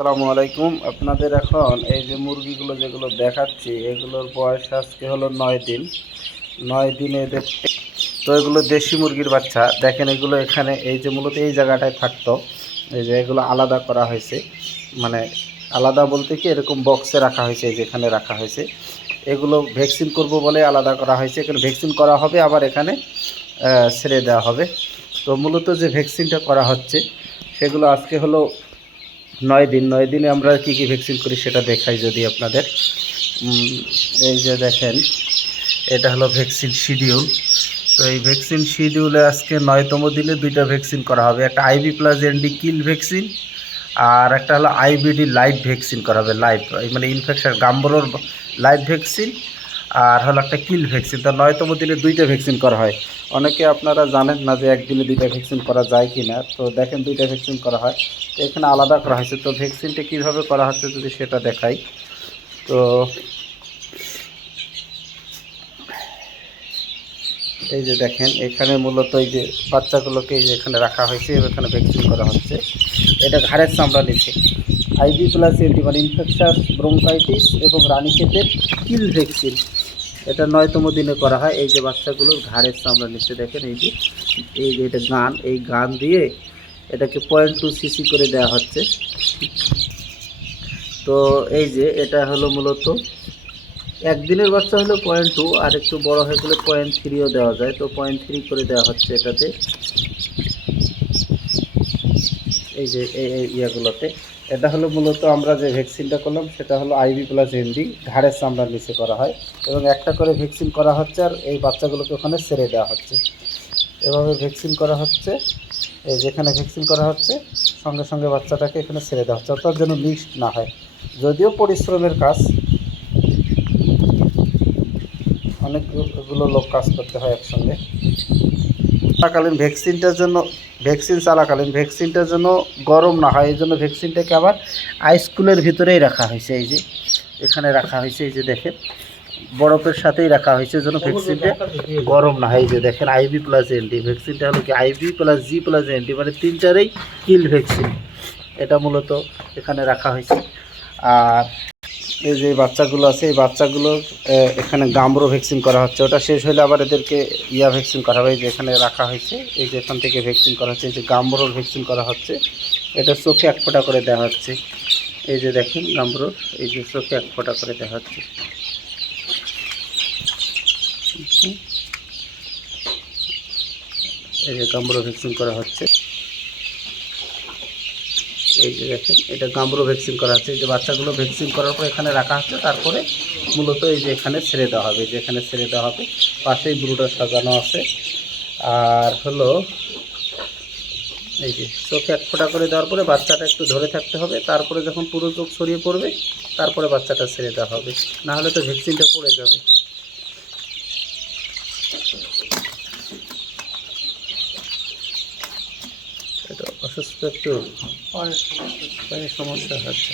আসসালামু আলাইকুম। আপনাদের এখন এই যে মুরগিগুলো যেগুলো দেখাচ্ছি, এগুলোর বয়স আজকে হলো নয় দিন। নয় দিনে এদের তো এগুলো দেশি মুরগির বাচ্চা। দেখেন এগুলো এখানে এই যে মূলত এই জায়গাটায় থাকতো। এই যে এগুলো আলাদা করা হয়েছে। মানে আলাদা বলতে কি এরকম বক্সে রাখা হয়েছে, এই যে এখানে রাখা হয়েছে। এগুলো ভ্যাকসিন করব বলে আলাদা করা হয়েছে। এখানে ভ্যাকসিন করা হবে, আবার এখানে ছেড়ে দেওয়া হবে। তো মূলত যে ভ্যাকসিনটা করা হচ্ছে, সেগুলো আজকে হলো নয় দিন, নয় দিনে আমরা কি কি ভ্যাকসিন করি সেটা দেখাই যদি আপনাদের। এই যে দেখেন, এটা হলো ভ্যাকসিন শিডিউল তো এই ভ্যাকসিন শিডিউলে আজকে নয়তম দিনে দুইটা ভ্যাকসিন করা হবে। একটা IB plus ND kill vaccine আর একটা হলো আইবিডি লাইভ ভ্যাকসিন করা হবে। লাইভ মানে ইনফেকশন গাম্বরোর লাইভ ভ্যাকসিন আর হলো একটা কিল ভ্যাকসিন তো নয়তম দিনে দুইটা ভ্যাকসিন করা হয়। অনেকে আপনারা জানেন না যে একদিনে দুইটা ভ্যাকসিন করা যায় কি না তো দেখেন দুইটা ভ্যাকসিন করা হয়। তো এখানে আলাদা করা হয়েছে। তো ভ্যাকসিনটা কীভাবে করা হচ্ছে যদি সেটা দেখাই। তো এই যে দেখেন, এখানে মূলত এই যে বাচ্চাগুলোকে এই যে এখানে রাখা হয়েছে, এখানে ভ্যাকসিন করা হচ্ছে। এটা ঘাড়ের চামড়া নিচ্ছে। আইভি প্লাস এন্টি মানে ইনফেকশাস, ব্রোঙ্কাইটিস এবং রানীক্ষেতের কিল ভ্যাকসিন এটা নয়তম দিনে করা হয়। এই যে বাচ্চাগুলোর ঘাড়ের চামড়া নিচে দেখেন, এই যে এই যে এটা গান, এই গান দিয়ে এটাকে পয়েন্ট টু সিসি করে দেওয়া হচ্ছে। তো এই যে এটা হলো মূলত একদিনের বাচ্চা হলে পয়েন্ট টু আর একটু বড় হয়ে গেলে পয়েন্ট থ্রিও দেওয়া যায়। তো পয়েন্ট থ্রি করে দেওয়া হচ্ছে এটাতে। এই যে ইয়েগুলোতে। এটা হলো মূলত আমরা যে ভ্যাকসিনটা করলাম, সেটা হলো আইভি প্লাস এনডি ঘাড়ের চামড়ার নিচে করা হয় এবং একটা করে ভ্যাকসিন করা হচ্ছে আর এই বাচ্চাগুলোকে ওখানে ছেড়ে দেওয়া হচ্ছে। এভাবে ভ্যাকসিন করা হচ্ছে, এই যেখানে ভ্যাকসিন করা হচ্ছে, সঙ্গে সঙ্গে বাচ্চাটাকে এখানে ছেড়ে দেওয়া হচ্ছে, অর্থাৎ যেন মিক্সড না হয়। যদিও পরিশ্রমের কাজ, অনেকগুলো লোক কাজ করতে হয় একসঙ্গে। চলাকালীন ভ্যাকসিনটার জন্য, ভ্যাকসিন চলাকালীন ভ্যাকসিনটার জন্য গরম না হয় এই জন্য ভ্যাকসিনটাকে আবার আইসকুলের ভিতরেই রাখা হয়েছে এই যে, এখানে রাখা হয়েছে এই যে দেখেন, বরফের সাথেই রাখা হয়েছে যেন ভ্যাকসিনটা গরম না হয়, এই যে দেখেন আইবি প্লাস এনডি ভ্যাকসিনটা হলো কি IB plus G plus ND মানে তিন চারেই কিল ভ্যাকসিন এটা মূলত এখানে রাখা হয়েছে। আর এই যে বাচ্চাগুলো আছে, এই বাচ্চাগুলো এখানে গাম্বরো ভ্যাকসিন করা হচ্ছে। ওটা শেষ হলে আবার এদেরকে ইয়া ভ্যাকসিন করা হবে যে এখানে রাখা হয়েছে। এই যে এখান থেকে ভ্যাকসিন করা হচ্ছে, এই যে গাম্বরোর ভ্যাকসিন করা হচ্ছে। এটা চোখে এক ফোঁটা করে দেওয়া হচ্ছে। এই যে দেখেন গাম্বরোর এই যে চোখে এক ফোঁটা করে দেওয়া হচ্ছে। এই যে গাম্বরো ভ্যাকসিন করা হচ্ছে। এই যে দেখেন, এটা গাম্বরো ভ্যাকসিন করা এই যে বাচ্চাগুলো ভ্যাকসিন করার পর এখানে রাখা হচ্ছে, তারপরে মূলত এই যে এখানে ছেড়ে দেওয়া হবে যে এখানে ছেড়ে দেওয়া হবে। পাশেই ব্রুটা সাজানো আছে। আর হলো, এই যে চোখে এক ফোঁটা করে দেওয়ার পরে বাচ্চাটা একটু ধরে থাকতে হবে। তারপরে যখন পুরো চোখ ছড়িয়ে পড়বে, তারপরে বাচ্চাটা ছেড়ে দেওয়া হবে। নাহলে তো ভ্যাকসিনটা পড়ে যাবে এটা অসুস্থ একটু অনেক সমস্যা। হচ্ছে।